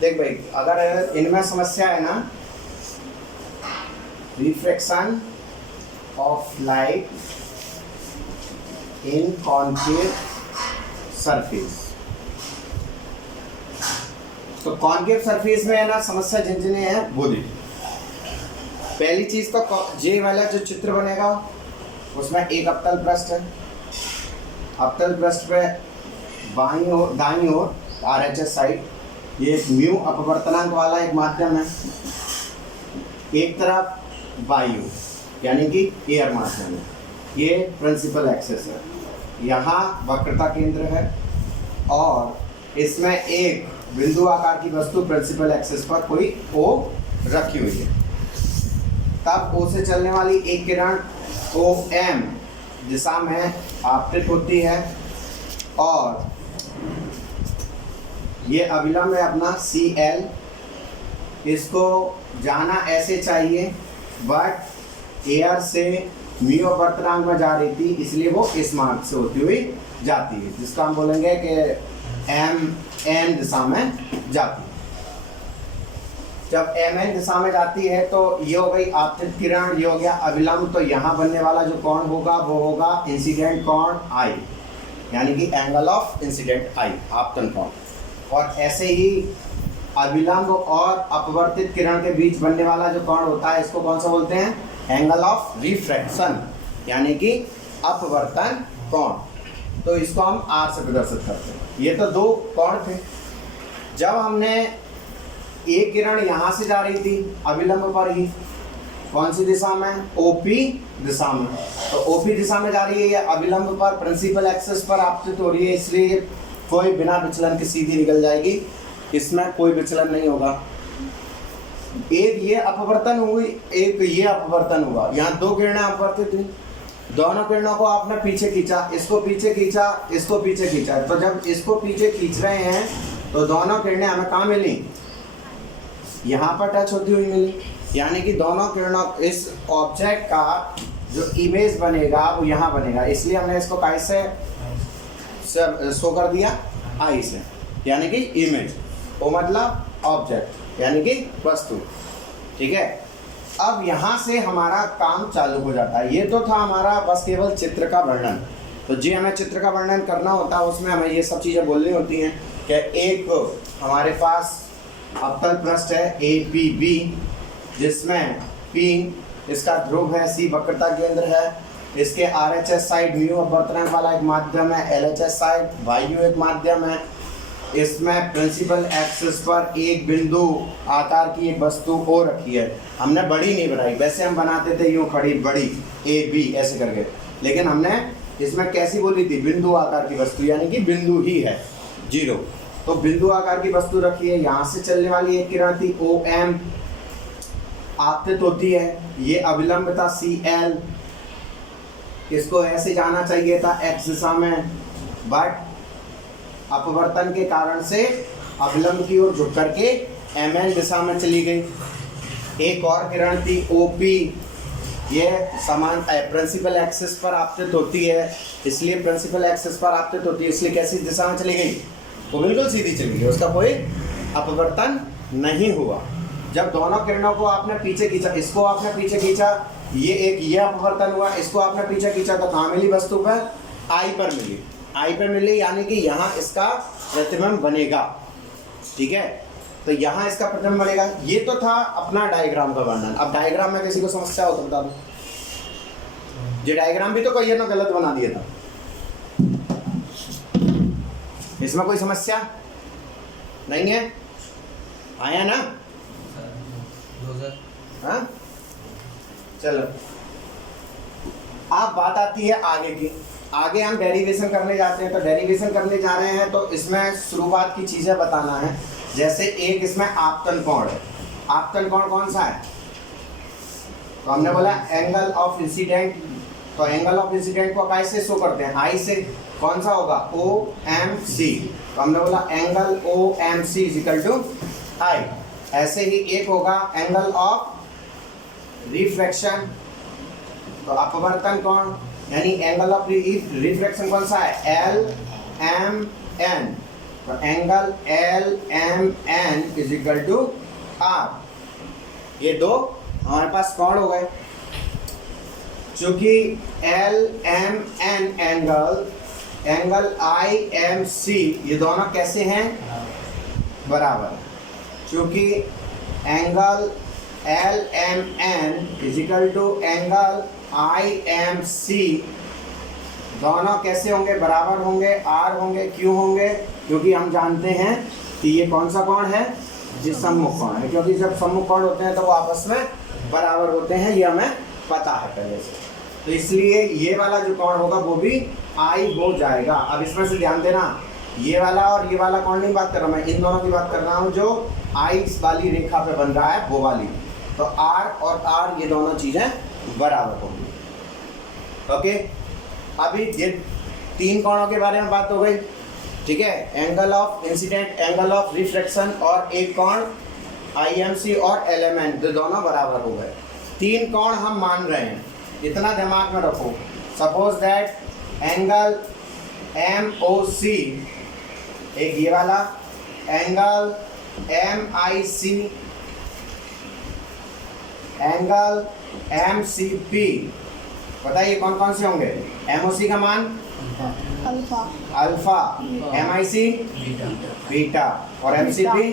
देख भाई, अगर इनमें समस्या है ना, refraction of light in concave surface, तो कॉन्केव सरफेस में है ना समस्या जिन है वो देखिए। पहली चीज तो जे वाला जो चित्र बनेगा उसमें एक अवतल पृष्ठ है, अवतल पृष्ठ पे बाईं ओर दाईं ओर RHS साइड, ये एक म्यू अपवर्तनांक वाला एक माध्यम है, एक तरफ वायु यानी कि एयर माध्यम है, ये प्रिंसिपल एक्सिस है, यहाँ वक्रता केंद्र है और इसमें एक बिंदु आकार की वस्तु प्रिंसिपल एक्सिस पर कोई O रखी हुई है। तब O से चलने वाली एक किरण OM दिशा में आपतित होती है और ये अभिलंब है अपना CL, इसको जाना ऐसे चाहिए बट एयर से म्यू अपवर्तनांक में जा रही थी इसलिए वो इस मार्ग से होती हुई जाती है, जिसको हम बोलेंगे कि MN दिशा में जाती है। जब MN दिशा में जाती है तो ये हो गई आपतित किरण, ये हो गया अभिलंब, तो यहाँ बनने वाला जो कोण होगा वो होगा इंसिडेंट कोण I, यानी कि एंगल ऑफ इंसिडेंट I, आपतन कोण। और ऐसे ही अभिलंब और अपवर्तित किरण के बीच बनने वाला जो कोण होता है इसको कौन सा बोलते हैं? एंगल ऑफ रिफ्रैक्शन, यानी कि अपवर्तन कोण। तो इसको हम R से प्रदर्शित करते हैं। ये तो दो कोण थे। जब हमने एक किरण यहाँ से जा रही थी अभिलंब पर ही, कौन सी दिशा में? OP दिशा में। तो OP दिशा में जा रही है, ये अभिलंब पर प्रिंसिपल एक्सिस पर आपतित हो रही है, इसलिए कोई बिना विचलन के सीधी निकल जाएगी, इसमें कोई विचलन नहीं होगा। एक ये अपवर्तन हुई, एक ये अपवर्तन हुआ, यहाँ दो किरणें अपवर्तित हुई, दोनों किरणों को आपने पीछे खींचा, इसको पीछे खींचा, इसको पीछे खींचा। तो जब इसको पीछे खींच रहे हैं तो दोनों किरणें हमें कहाँ मिली? यहाँ पर टच होती हुई मिली, यानी कि दोनों किरणों, इस ऑब्जेक्ट का जो इमेज बनेगा वो यहाँ बनेगा, इसलिए हमने इसको कैसे शो कर दिया? I से, यानी कि इमेज, वो मतलब ऑब्जेक्ट यानी कि वस्तु। ठीक है, अब यहाँ से हमारा काम चालू हो जाता है। ये तो था हमारा बस केवल चित्र का वर्णन। तो जी हमें चित्र का वर्णन करना होता है, उसमें हमें ये सब चीज़ें बोलनी होती हैं कि एक हमारे पास अवतल पृष्ठ है APB, जिसमें P इसका ध्रुव है, C वक्रता केंद्र है, इसके RHS साइड म्यू अपवर्तनांक वाला एक माध्यम है, LHS साइड वायु एक माध्यम है, इसमें प्रिंसिपल एक्सिस पर एक बिंदु आकार की एक वस्तु O रखी है। हमने बड़ी नहीं बनाई, वैसे हम बनाते थे यूँ खड़ी बड़ी AB ऐसे करके, लेकिन हमने इसमें कैसी बोली थी? बिंदु आकार की वस्तु, यानी कि बिंदु ही है 0। तो बिंदु आकार की वस्तु रखी है, यहाँ से चलने वाली एक किरण थी OM, आपतित होती है, ये अभिलंब था CL, इसको ऐसे जाना चाहिए था X दिशा में, बट अपवर्तन के कारण से अभिलंब की ओर झुक करके MN दिशा में चली गई। एक और किरण थी OP, ये समान प्रिंसिपल एक्सिस पर आपतित होती है, इसलिए प्रिंसिपल एक्सिस पर आपतित होती है, इसलिए कैसी दिशा में चली गई? वो बिल्कुल सीधी चली गई, उसका कोई अपवर्तन नहीं हुआ। जब दोनों किरणों को आपने पीछे खींचा, इसको आपने पीछे खींचा, ये अपवर्तन हुआ, इसको आपने पीछे खींचा, तो कहाँ मिली वस्तु पर? I पर मिली, I पर मिली, यानी कि यहाँ इसका प्रतिबिंब बनेगा। ठीक है, तो यहाँ इसका प्रतिबिंब बनेगा। ये तो था अपना डायग्राम का वर्णन। अब डायग्राम में किसी को समस्या हो तो बता दो। ये डायग्राम भी तो कोई ना गलत बना दिया था, इसमें कोई समस्या नहीं है? आया ना? हाँ, चलो अब बात आती है आगे की। आगे हम डेरिवेशन करने जाते हैं। तो डेरिवेशन करने जा रहे हैं तो इसमें शुरुआत की चीज़ें बताना है। जैसे एक इसमें आपतन कोण है। आपतन कोण कौन सा है? तो हमने बोला एंगल ऑफ इंसिडेंट। तो एंगल ऑफ इंसिडेंट को कैसे शो करते हैं? I से। कौन सा होगा? OMC। तो हमने बोला angle OMC equal to I। ऐसे ही एक होगा एंगल ऑफ रिफ्रैक्शन। तो अपवर्तन कोण यानी एंगल ऑफ रिफ्रैक्शन कौन सा है? LMN। तो angle L M N is equal to R, ये दो हमारे पास कोण हो गए। चूंकि L M N angle I M C ये दोनों कैसे हैं, बराबर। चूंकि angle L M N is equal to angle I M C दोनों कैसे होंगे, बराबर होंगे, आर होंगे। क्यों होंगे, क्योंकि हम जानते हैं कि ये कौन सा कोण है, जी सम्मुख कोण है। क्योंकि जब सम्मुख कोण होते हैं तो वो आपस में बराबर होते हैं, ये हमें पता है पहले से। तो इसलिए ये वाला जो कोण होगा वो भी आई हो जाएगा। अब इसमें से ध्यान देना, ये वाला और ये वाला कोण नहीं बात कर रहा मैं, इन दोनों की बात कर रहा हूँ जो आई वाली रेखा पे बन रहा है वो वाली। तो आर और आर ये दोनों चीजें बराबर होंगी। ओके, अभी ये तीन कोणों के बारे में बात हो गई, ठीक है। Angle of incident, angle of reflection और एक कोण आईएमसी और एलिमेंट दोनों बराबर हो गए। तीन कोण हम मान रहे हैं, इतना दिमाग में रखो। Suppose that angle M O C, एक ये वाला angle M I C, angle M C P, बताइए कौन कौन से होंगे। एम ओ सी का मान alpha, alpha, M I C beta और एम सी पी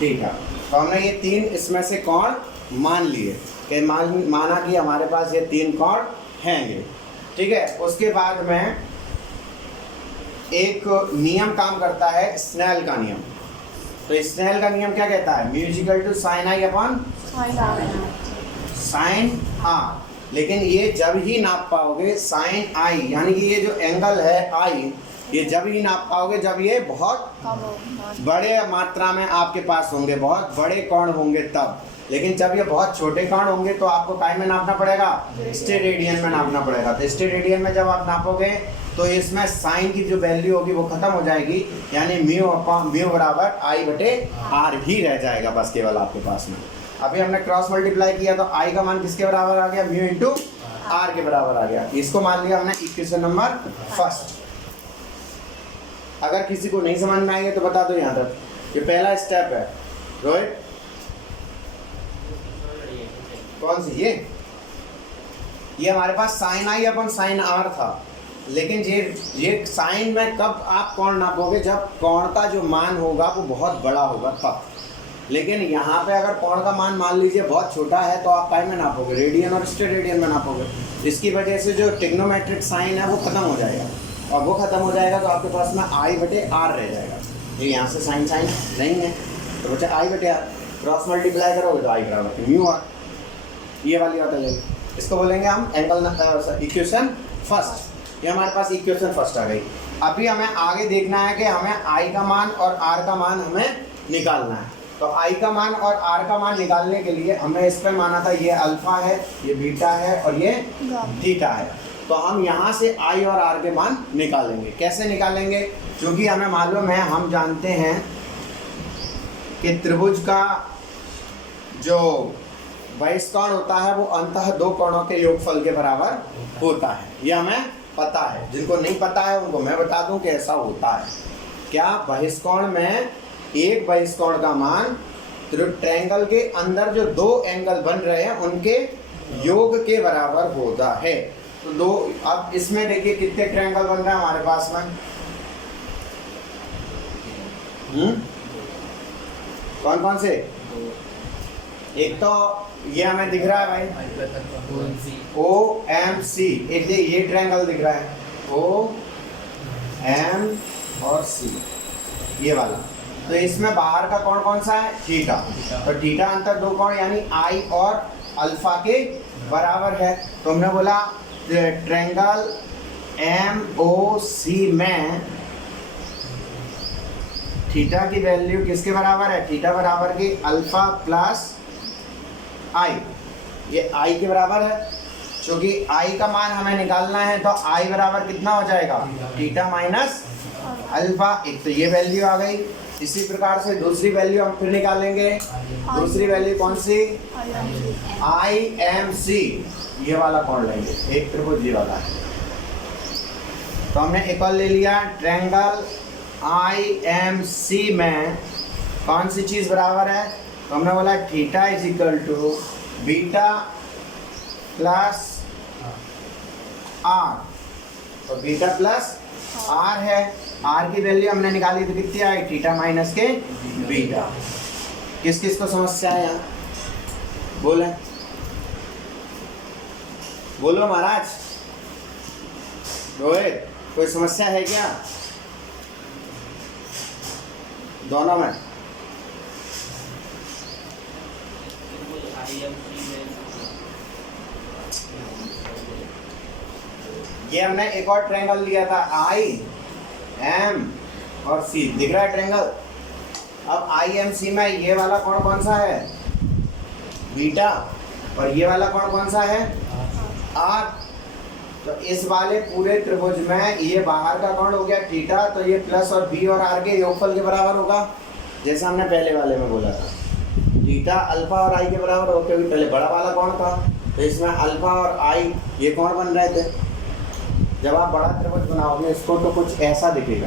थीटा। तो हमने ये तीन इसमें से कोण मान लिए कि माना कि हमारे पास ये तीन कोण हैं ये, ठीक है। उसके बाद में एक नियम काम करता है, स्नेल का नियम। तो स्नेल का नियम क्या कहता है, mu is equal to sine I upon sine R. लेकिन ये जब ही नाप पाओगे साइन आई, यानी कि ये जो एंगल है आई, ये जब ही नाप पाओगे जब ये बहुत बड़े मात्रा में आपके पास होंगे, बहुत बड़े कोण होंगे तब। लेकिन जब ये बहुत छोटे कोण होंगे तो आपको काय में नापना पड़ेगा, स्टेरेडियन में नापना पड़ेगा। तो स्टेरेडियन में जब आप नापोगे तो इसमें साइन की जो वैल्यू होगी वो खत्म हो जाएगी, यानी म्यू बराबर आई बटे आर ही रह जाएगा बस केवल आपके पास में। अभी हमने क्रॉस मल्टीप्लाई किया तो आई का मान किसके बराबर आ गया, म्यू इंटू आर के बराबर आ गया। इसको मान लिया हमने इक्वेशन नंबर फर्स्ट। अगर किसी को नहीं समझ में आएगा तो बता दो यहाँ तक, ये पहला स्टेप है। रोहित कौन सी, ये हमारे पास sine I upon sine R था। लेकिन ये साइन में कब आप कोण नापोगे, जब कोण का जो मान होगा वो बहुत बड़ा होगा तब। लेकिन यहाँ पे अगर कोण का मान मान लीजिए बहुत छोटा है तो आप काय में नापोगे, रेडियन और स्टेरेडियन में नापोगे। इसकी वजह से जो ट्रिग्नोमेट्रिक साइन है वो खत्म हो जाएगा, और वो खत्म हो जाएगा तो आपके पास में आई बटे आर रह जाएगा। ये यहाँ से साइन साइन नहीं है तो बच्चा आई बटे आर, क्रॉस मल्टीप्लाई करोगे तो आई बराबर म्यू आर, ये वाली बात आ जाएगी। इसको बोलेंगे हम एंगल इक्वेशन फर्स्ट। ये हमारे पास इक्वेशन फर्स्ट आ गई। अभी हमें आगे देखना है कि हमें आई का मान और आर का मान हमें निकालना है। तो आई का मान और आर का मान निकालने के लिए हमने इस पर माना था ये अल्फा है, ये बीटा है और ये थीटा है। तो हम यहाँ से आई और आर के मान निकालेंगे। कैसे निकालेंगे, क्योंकि हमें मालूम है, हम जानते हैं कि त्रिभुज का जो बहिष्कोण होता है वो अंततः दो कोणों के योगफल के बराबर होता है। ये हमें पता है, जिनको नहीं पता है उनको मैं बता दूं कि ऐसा होता है। क्या बहिष्कोण में एक बहिष्कोण का मान ट्रायंगल के अंदर जो दो एंगल बन रहे हैं उनके योग के बराबर होता है। तो दो, अब इसमें देखिए कितने ट्रायंगल बन रहे हैं हमारे पास में, कौन कौन से। एक तो ये हमें दिख रहा है भाई ओ एम सी, एक ये ट्रायंगल दिख रहा है ओ एम और सी, ये वाला। तो इसमें बाहर का कोण कौन सा है, थीटा। तो थीटा अंतर दो कोण यानी आई और अल्फा के बराबर है। तो हमने बोला ट्रायंगल एम ओ सी में थीटा की वैल्यू किसके बराबर है, थीटा बराबर की अल्फा प्लस आई, ये आई के बराबर है। क्योंकि आई का मान हमें निकालना है तो आई बराबर कितना हो जाएगा, थीटा माइनस अल्फा। एक तो ये वैल्यू आ गई। इसी प्रकार से दूसरी वैल्यू हम फिर निकालेंगे। दूसरी वैल्यू कौन सी, आई एम सी, ये वाला कोण लेंगे, एक त्रिभुज ये वाला है। तो हमने एक और ले लिया ट्रायंगल IMC में कौन सी चीज़ बराबर है? तो हमने बोला theta is equal to beta plus R, तो बीटा प्लस आर है। आर की वैल्यू हमने निकाली तो कितनी आई? थीटा माइनस के बीटा। किस किस को समस्या है यहाँ? बोले बोलो महाराज। रोहित, कोई समस्या है क्या दोनों में? ये हमने एक और ट्रायंगल लिया था IM और C, दिख रहा है ट्रायंगल। अब IMC में ये वाला कोण कौन सा है? बीटा। और ये वाला कोण कौन सा है? R। तो इस वाले पूरे त्रिभुज में ये बाहर का कोण हो गया थीटा, तो ये प्लस और B और R के योगफल के बराबर होगा, जैसा हमने पहले वाले में बोला था। थीटा अल्फा और I के बराबर हो, क्योंकि पहले बड़ा वाला कोण था, तो इसमें अल्फा और I ये कोण बन रहे थे। जब आप बड़ा त्रिभुज बनाओगे इसको तो कुछ ऐसा दिखेगा।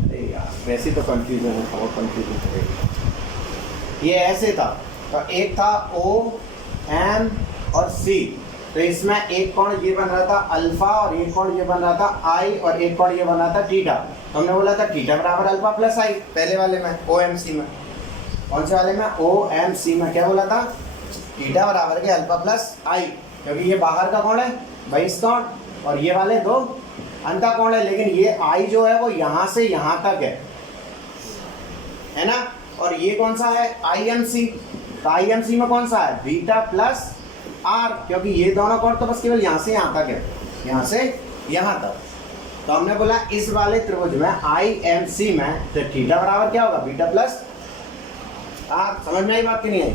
अरे यार, वैसे तो कंफ्यूजन है, और कंफ्यूजन करेगा। ये ऐसे था, तो एक था OM और C, तो इसमें एक कोण ये बन रहा था अल्फा और एक कोण ये बन रहा था I और एक कोण ये बन रहा था थीटा। तो हमने बोला था थीटा बराबर अल्फा प्लस I पहले वाले में OMC में। कौन से वाले में? OMC में क्या बोला था? थीटा बराबर के अल्फा प्लस I, क्योंकि ये बाहर का कोण है बहिष्ठ कोण और ये वाले दो अंतः कोण है, लेकिन ये I जो है वो यहाँ से यहाँ तक है ना। और ये कौन सा है? IMC। तो IMC में कौन सा है? बीटा प्लस R, क्योंकि ये दोनों कोण तो बस केवल यहाँ से यहाँ तक है, यहाँ से यहाँ तक। तो हमने बोला इस वाले त्रिभुज में IMC में तो थीटा बराबर क्या होगा? Beta plus R। समझ में आई बात कि नहीं आई?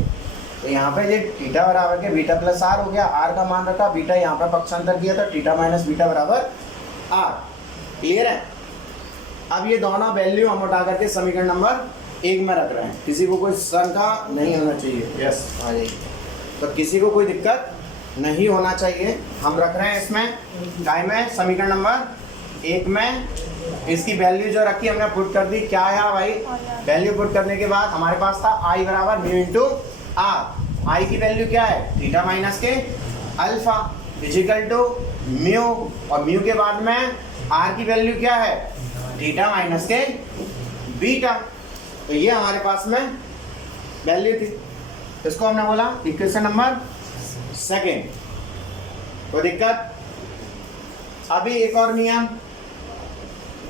तो यहाँ पे ये थीटा बराबर के बीटा प्लस आर हो गया। आर का मान रखा, बीटा यहाँ पे पक्षांतर किया तो थीटा माइनस बीटा बराबर आर। क्लियर है? अब ये दोनों वैल्यू हम उठा करके समीकरण नंबर 1 में रख रहे हैं। किसी को कोई शंका नहीं होना चाहिए। यस, आ जाइए। तो किसी को कोई दिक्कत नहीं होना चाहिए। हम रख रहे हैं इसमें काय में समीकरण नंबर 1 में इसकी वैल्यू जो रखी हमने पुट कर दी। क्या है भाई? वैल्यू पुट करने के बाद हमारे पास था I बराबर म्यू इंटू आर। आई की वैल्यू क्या है? थीटा माइनस के अल्फा इजिकल टू म्यू, और म्यू के बाद में आर की वैल्यू क्या है? थीटा माइनस के बीटा। तो ये हमारे पास में वैल्यू थी। इसको हमने बोला इक्वेशन नंबर 2। कोई दिक्कत? अभी एक और नियम,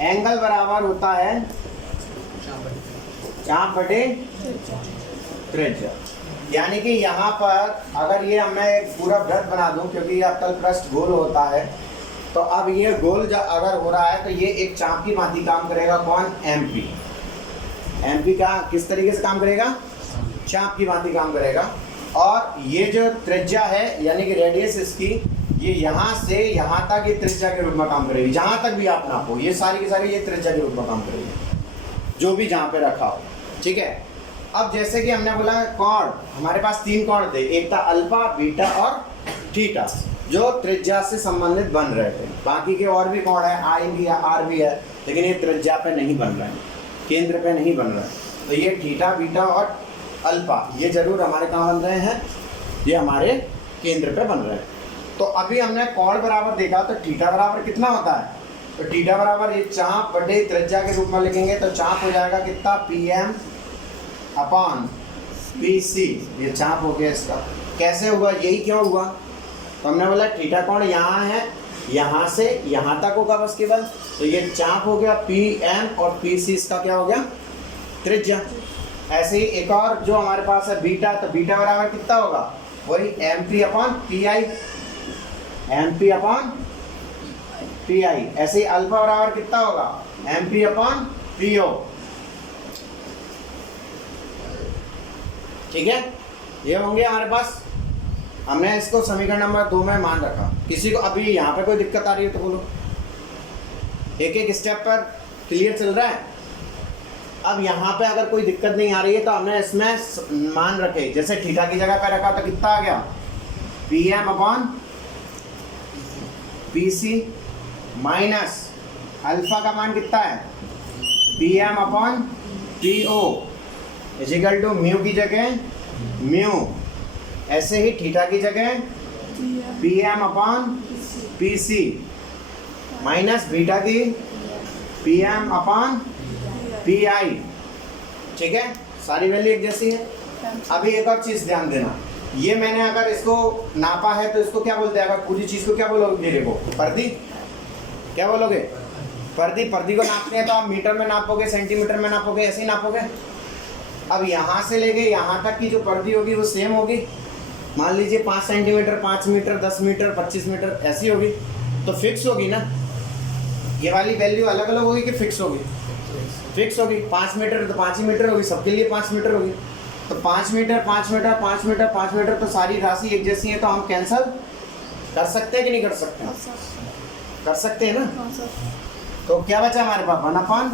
एंगल बराबर होता है चाप बटे त्रिज्या। यानी कि यहाँ पर अगर ये मैं एक पूरा वृत्त बना दूं, क्योंकि ये अवतल पृष्ठ गोल होता है, तो अब ये गोल अगर हो रहा है तो ये एक चाप की भांति काम करेगा। कौन? MP। MP का किस तरीके से काम करेगा? चाप की भांति काम करेगा। और ये जो त्रिज्या है यानी कि रेडियस इसकी, ये यहाँ से यहाँ तक ये त्रिज्या के रूप में काम करेगी। जहाँ तक भी आप नापो ये सारी की सारी ये त्रिज्या के रूप में काम करेगी, जो भी जहाँ पे रखा हो। ठीक है। अब जैसे कि हमने बोला कोण, हमारे पास 3 कोण थे, एक था अल्फा, बीटा और थीटा, जो त्रिज्या से संबंधित बन रहे थे। बाकी के और भी कोण है, I भी है, R भी है, लेकिन ये त्रिज्या पे नहीं बन रहे हैं, केंद्र पे नहीं बन रहे हैं। तो ये थीटा, बीटा और अल्फा ये जरूर हमारे कहाँ बन रहे हैं? ये हमारे केंद्र पे बन रहे हैं। तो अभी हमने कोण बराबर देखा, तो थीटा बराबर कितना होता है? तो थीटा बराबर ये चाप बटे त्रिज्या के रूप में लिखेंगे, तो चाप हो जाएगा कितना? PM upon PC। ये चाप हो गया इसका। कैसे हुआ? यही क्यों हुआ? तो हमने बोला थीटा कोण यहाँ है, यहाँ से यहाँ तक होगा बस केवल, तो ये चाप हो गया PM और PC इसका क्या हो गया? त्रिज्या। ऐसे ही एक और जो हमारे पास है बीटा, तो बीटा बराबर कितना होगा? वही MP upon PI, MP upon PI। ऐसे ही अल्फा बराबर कितना होगा? MP upon PO। ठीक है, ये होंगे हमारे पास। हमने इसको समीकरण नंबर 2 में मान रखा। किसी को अभी यहाँ पे कोई दिक्कत आ रही है तो बोलो। एक एक स्टेप पर क्लियर चल रहा है। अब यहाँ पे अगर कोई दिक्कत नहीं आ रही है तो हमने इसमें मान रखे, जैसे थीटा की जगह पे रखा तो कितना आ गया? PM upon PC minus alpha का मान कितना है P M upon P O equal to mu की जगह म्यू, ऐसे ही थीटा की जगह P M upon P C minus beta की P M upon P I. ठीक है, सारी वैल्यू एक जैसी है। अभी एक और चीज़ ध्यान देना, ये मैंने अगर इसको नापा है तो इसको क्या बोलते हैं, अगर पूरी चीज़ को क्या बोलोगे मेरे को, पर्दी, क्या बोलोगे, पर्दी। पर्दी को नापते हैं तो आप मीटर में नापोगे, सेंटीमीटर में नापोगे, ऐसे ही नापोगे। अब यहाँ से लेके यहाँ तक की जो पर्दी होगी वो सेम होगी। मान लीजिए 5 सेंटीमीटर, 5 मीटर, 10 मीटर, 25 मीटर ऐसी होगी, तो फिक्स होगी ना। ये वाली वैल्यू अलग अलग होगी कि फिक्स होगी, फिक्स होगी। 5 मीटर तो 5 ही मीटर होगी, सबके लिए 5 मीटर होगी। तो 5 मीटर 5 मीटर 5 मीटर 5 मीटर, तो सारी राशि एक जैसी है, तो हम कैंसल कर सकते हैं कि नहीं कर सकते हैं? कर सकते हैं ना। तो क्या बचा हमारे पास, 1 upon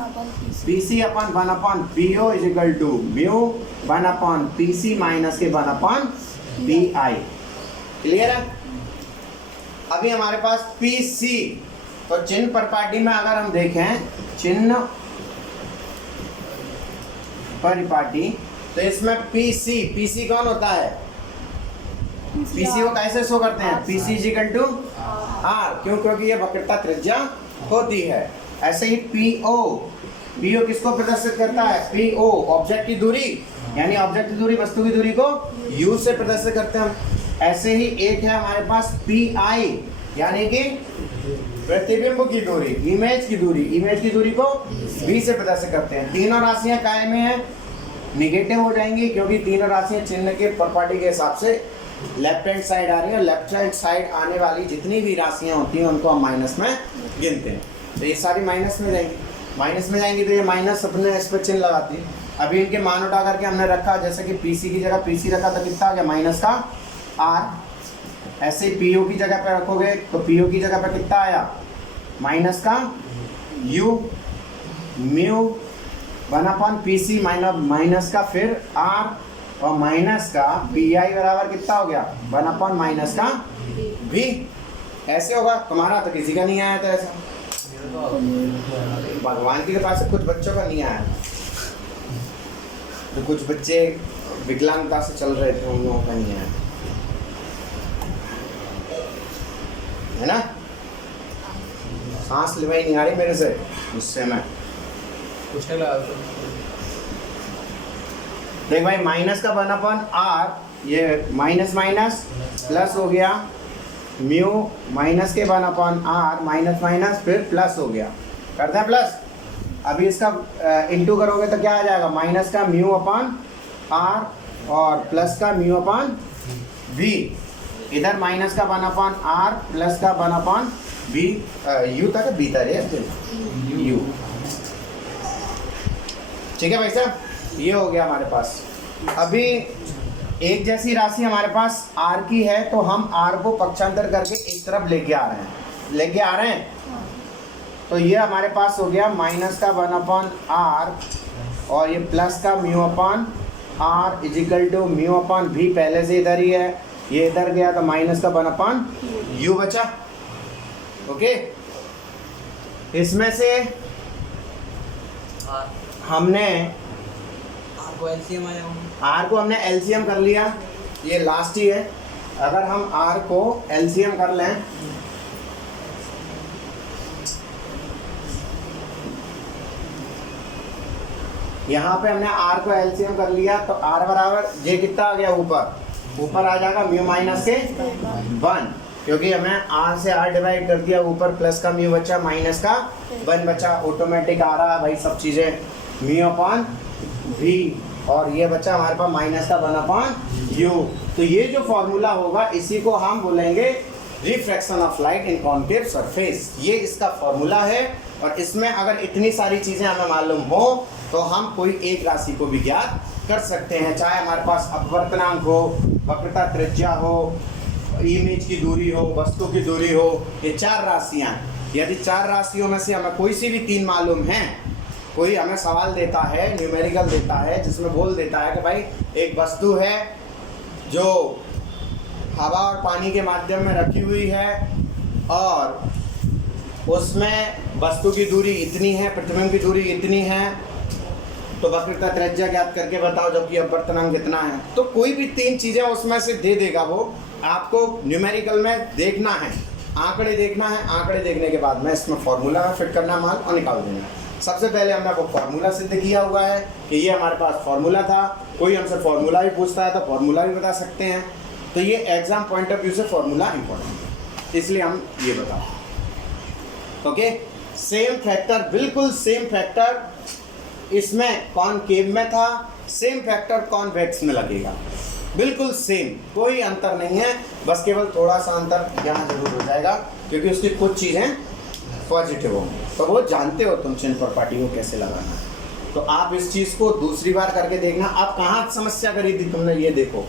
P C upon 1 upon P O is equal to mu 1 upon P C minus के 1 अपॉन पी आई। क्लियर है? अभी हमारे पास पी सी, तो चिन्ह परिपाटी में अगर हम देखें चिन्ह परिपाटी, तो इसमें पी सी कौन होता है, पी सी को कैसे शो करते हैं, P C is equal to R, क्यों, क्योंकि ये वक्रता त्रिज्या होती है। ऐसे ही पी ओ किसको प्रदर्शित करता है, पी ओ ऑब्जेक्ट की दूरी, यानी ऑब्जेक्ट की दूरी वस्तु की दूरी को यू से प्रदर्शित करते हैं हम। ऐसे ही एक है हमारे पास पी आई, यानी कि प्रतिबिंब की दूरी, इमेज की दूरी को v से प्रदर्शित करते हैं। तीनों राशियां काय में है, निगेटिव हो जाएंगी, क्योंकि तीनों राशियां चिन्ह के प्रॉपर्टी के हिसाब से लेफ्ट हैंड साइड आ रही है। लेफ्ट हैंड साइड आने वाली जितनी भी राशियां होती हैं उनको हम माइनस में गिनते हैं। तो ये सारी माइनस में जाएंगी, तो ये माइनस अपने इस पर चिन्ह लगाती है। अभी इनके मान उठा करके हमने रखा, जैसे कि पी सी की जगह पी सी रखा तो कितना आ गया, माइनस का आर। ऐसे ही पी ओ की जगह पे रखोगे तो पी ओ की जगह पे कितना आया, माइनस का यू mu 1 upon P C minus का फिर आर, और माइनस का पी आई बराबर कितना हो गया, 1 अपॉन माइनस का वी। ऐसे होगा, तुम्हारा तो किसी का नहीं आया था ऐसा, भगवान की कृपा से कुछ बच्चों का नहीं आया, तो कुछ बच्चे विकलांगता से चल रहे थे उन लोगों का नहीं आया, है ना। सांस लेवाई नहीं आ रही मेरे से, उससे मैं पूछने लगा। देख भाई, माइनस का 1 अपॉन आर, ये माइनस माइनस प्लस हो गया, म्यू माइनस के 1 अपॉन आर, माइनस माइनस फिर प्लस हो गया, करते हैं प्लस। अभी इसका इंटू करोगे तो क्या आ जाएगा, माइनस का म्यू अपॉन आर और प्लस का म्यू अपॉन वी। इधर माइनस का 1 अपॉन आर प्लस का 1 अपॉन वी, यू तक बी तक यू। ठीक है भाई साहब, ये हो गया हमारे पास। अभी एक जैसी राशि हमारे पास आर की है, तो हम आर को पक्षांतर करके एक तरफ लेके आ रहे हैं। तो ये हमारे पास हो गया माइनस का 1 अपॉन आर और ये प्लस का mu upon R is equal to mu upon V, पहले से इधर ही है, ये इधर गया तो माइनस का 1 अपॉन यू बचा। ओके, इसमें से हमने आर को हमने एलसीएम कर लिया, ये लास्ट ही है। अगर हम आर को एलसीएम कर लें, यहाँ पे हमने आर को एलसीएम कर लिया, तो आर बराबर जे कितना आ गया, ऊपर आ जाएगा म्यू माइनस के 1, क्योंकि हमें आर से आर डिवाइड कर दिया, ऊपर प्लस का म्यू बचा, माइनस का 1 बचा, ऑटोमेटिक आ रहा है भाई सब चीज़ें म्यू अपॉन वी, और ये बचा हमारे पास माइनस का 1 अपॉन यू। तो ये जो फॉर्मूला होगा इसी को हम बोलेंगे refraction of light in concave surface, ये इसका फॉर्मूला है। और इसमें अगर इतनी सारी चीज़ें हमें मालूम हो तो हम कोई एक राशि को भी ज्ञात कर सकते हैं, चाहे हमारे पास अपवर्तनांक हो, वक्रता त्रिज्या हो, इमेज की दूरी हो, वस्तु की दूरी हो, ये 4 राशियाँ। यदि 4 राशियों में से हमें कोई सी भी 3 मालूम हैं, कोई हमें सवाल देता है, न्यूमेरिकल देता है, जिसमें बोल देता है कि भाई एक वस्तु है जो हवा और पानी के माध्यम में रखी हुई है और उसमें वस्तु की दूरी इतनी है, प्रतिबिंब की दूरी इतनी है, तो वक्रता त्रिज्या ज्ञात करके बताओ, जबकि अपवर्तनांक कितना है। तो कोई भी 3 चीज़ें उसमें से दे देगा वो, आपको न्यूमेरिकल में देखना है, आंकड़े देखना है। आंकड़े देखने के बाद में इसमें फॉर्मूला में फिट करना माल और निकाल देना है। सबसे पहले हमने वो फार्मूला सिद्ध किया हुआ है कि ये हमारे पास फार्मूला था। कोई हमसे फार्मूला भी पूछता है तो फार्मूला भी बता सकते हैं। तो ये एग्जाम पॉइंट ऑफ व्यू से फार्मूला इंपॉर्टेंट है, इसलिए हम ये बताओ। ओके, सेम फैक्टर, बिल्कुल सेम फैक्टर इसमें कॉनकेव में था, सेम फैक्टर कॉन्वेक्स में लगेगा, बिल्कुल सेम, कोई अंतर नहीं है। बस केवल थोड़ा सा अंतर यहाँ जरूर हो जाएगा क्योंकि उसकी कुछ चीज़ें पॉजिटिव होंगी, तो वो जानते हो तुम चिन्ह प्रॉपर्टी को कैसे लगाना है। तो आप इस चीज़ को दूसरी बार करके देखना। आप कहाँ समस्या करी थी तुमने, ये देखो।